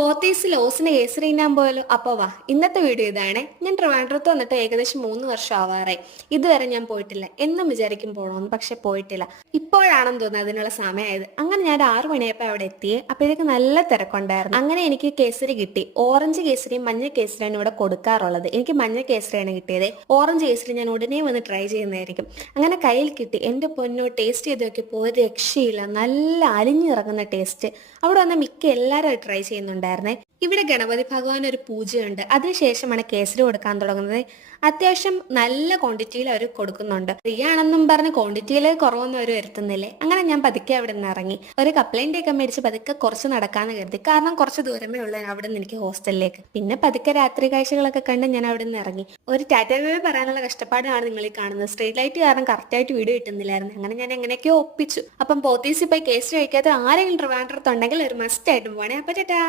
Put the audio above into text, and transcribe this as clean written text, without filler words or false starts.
പോത്തീസിൽ ഓസിന് കേസരി തിന്നാൻ പോയാലോ? അപ്പൊ വാ, ഇന്നത്തെ വീഡിയോ ഇതാണ്. ഞാൻ ട്രിവാൻഡ്രത്ത് വന്നിട്ട് ഏകദേശം 3 വർഷം ആവാറായി. ഇതുവരെ ഞാൻ പോയിട്ടില്ല. എന്നും വിചാരിക്കും പോകണമെന്ന്, പക്ഷെ പോയിട്ടില്ല. ഇപ്പോഴാണെന്ന് തോന്നുന്നത് അതിനുള്ള സമയമായത്. അങ്ങനെ ഞാൻ 6 മണിയായപ്പോൾ അവിടെ എത്തിയേ. അപ്പോഴേക്ക് നല്ല തിരക്കുണ്ടായിരുന്നു. അങ്ങനെ എനിക്ക് കേസരി കിട്ടി. ഓറഞ്ച് കേസരിയും മഞ്ഞ കേസരിയാണ് ഇവിടെ കൊടുക്കാറുള്ളത്. എനിക്ക് മഞ്ഞ കേസരിയാണ് കിട്ടിയത്. ഓറഞ്ച് കേസരി ഞാൻ ഉടനെ വന്ന് ട്രൈ ചെയ്യുന്നതായിരിക്കും. അങ്ങനെ കയ്യിൽ കിട്ടി. എൻ്റെ പൊന്നോ, ടേസ്റ്റ് ചെയ്ത് നോക്കിയപ്പോൾ ഒരു രക്ഷയില്ല. നല്ല അലിഞ്ഞിറങ്ങുന്ന ടേസ്റ്റ്. അവിടെ വന്ന മിക്ക എല്ലാവരും ട്രൈ ചെയ്യുന്നുണ്ടായിരുന്നേ. ഇവിടെ ഗണപതി ഭഗവാൻ ഒരു പൂജയുണ്ട്. അതിനുശേഷമാണ് കേസരി കൊടുക്കാൻ തുടങ്ങുന്നത്. അത്യാവശ്യം നല്ല ക്വാണ്ടിറ്റിയിൽ അവർ കൊടുക്കുന്നുണ്ട്. ഫ്രീ ആണെന്നും പറഞ്ഞ് ക്വാണ്ടിറ്റിയിൽ കുറവൊന്നും അവർ വരുത്തുന്നില്ലേ. അങ്ങനെ ഞാൻ പതുക്കെ അവിടെ നിന്ന് ഇറങ്ങി. ഒരു കപ്ലൈൻ്റ് ഒക്കെ മേടിച്ച് പതുക്കെ കുറച്ച് നടക്കാന്ന് കരുതി. കാരണം കുറച്ച് ദൂരമേ ഉള്ളൂ അവിടെ നിന്ന് എനിക്ക് ഹോസ്റ്റലിലേക്ക്. പിന്നെ പതുക്കെ രാത്രി കാഴ്ചകളൊക്കെ കണ്ട് ഞാൻ അവിടെ നിന്ന് ഇറങ്ങി. ഒരു ടാറ്റ ബൈ ബൈ പറയാനുള്ള കഷ്ടപ്പാടാണ് നിങ്ങൾ ഈ കാണുന്നത്. സ്ട്രീറ്റ് ലൈറ്റ് കാരണം കറക്റ്റായിട്ട് വീഡിയോ കിട്ടുന്നില്ലായിരുന്നു. അങ്ങനെ ഞാൻ എങ്ങനെയൊക്കെയോ ഒപ്പിച്ചു. അപ്പം പോത്തീസിൽ പോയി കേസരി കഴിക്കാത്ത ആരെങ്കിലും ട്രിവാൻഡ്രത്തുണ്ടെങ്കിൽ ഒരു മസ്റ്റ് ആയിട്ടും പോണേ. അപ്പം ചേട്ടാ.